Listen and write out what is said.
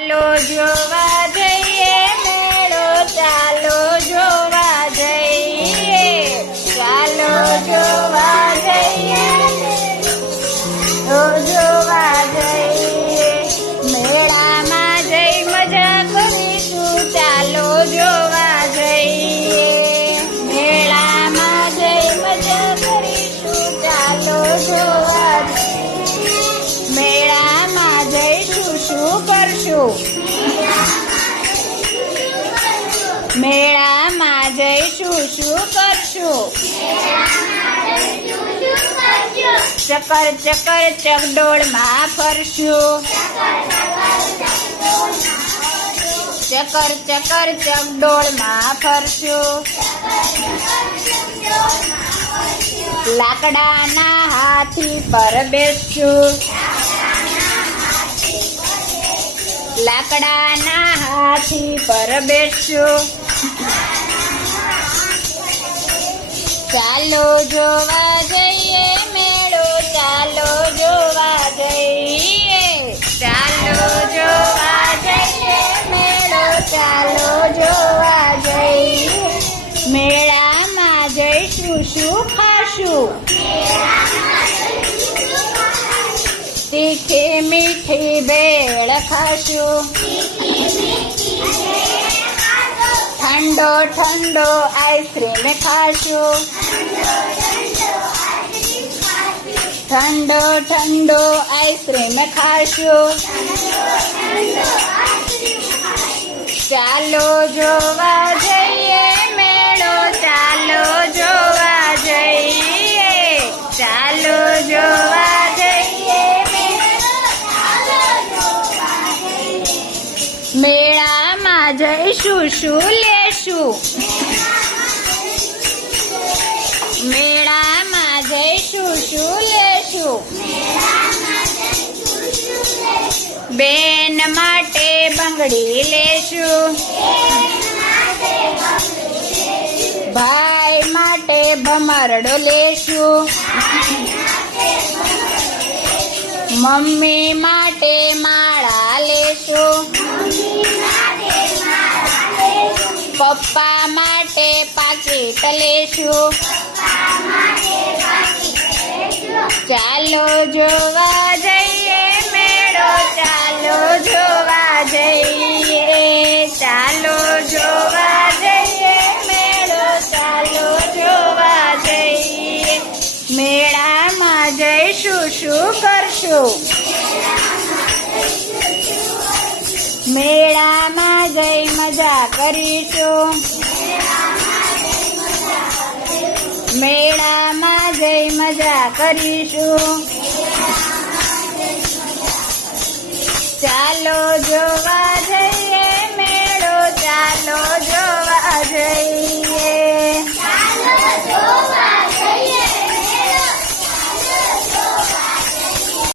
ચાલો જોવા જઈએ મેળો, ચાલો જોવા જઈએ, ચાલો જોવા જઈએ મેળો જોવા જઈએ, મેળામાં જઈ મજા કરીશું, ચાલો જોવા જઈએ, મેળામાં જઈ મજા કરીશું, ચાલો જોવા જઈએ, મેળામાં જઈશું શું કરશું, મેળામાં જઈશું શું કરશું, ચકર ચકર ચકડોળમાં ફરશું, ચકર ચકર ચકડોળમાં ફરશું, લાકડાના હાથી પર બેસશું, લાકડાના હાથી પર બેસશું, ચાલો જોવા જઈએ મેળો, ચાલો જોવા જઈએ, ચાલો જોવા જઈએ મેળો, ચાલો જોવા જઈએ, મેળામાં જઈશું શું ખાશું, તીખી મીઠી ભેળ ખાશું, ઠંડો ઠંડો આઈસ્ક્રીમ ખાશું, ઠંડો ઠંડો આઈસ્ક્રીમ ખાશું, ચાલો જોવા જઈએ મેળો, ચાલો જોવા જઈએ, ચાલો જોવા જઈએ મેળો, મેળામાં જઈશું શું લેશું, મેળામાં જઈશું શું લેશું, બેન માટે બંગડી લેશું, ભાઈ માટે ભમરડો લેશું, મમ્મી માટે માળા લેશું, પપ્પા માટે પાકીટ લેશું, ચાલો જોવા જઈએ મેળો, ચાલો જોવા જઈએ, ચાલો જોવા જઈએ મેળો, ચાલો જોવા જઈએ, મેળામાં જઈશું શું કરશું, મેળામાં જઈ મજા કરીશું, મેળામાં જઈ મજા કરીશું, ચાલો જોવા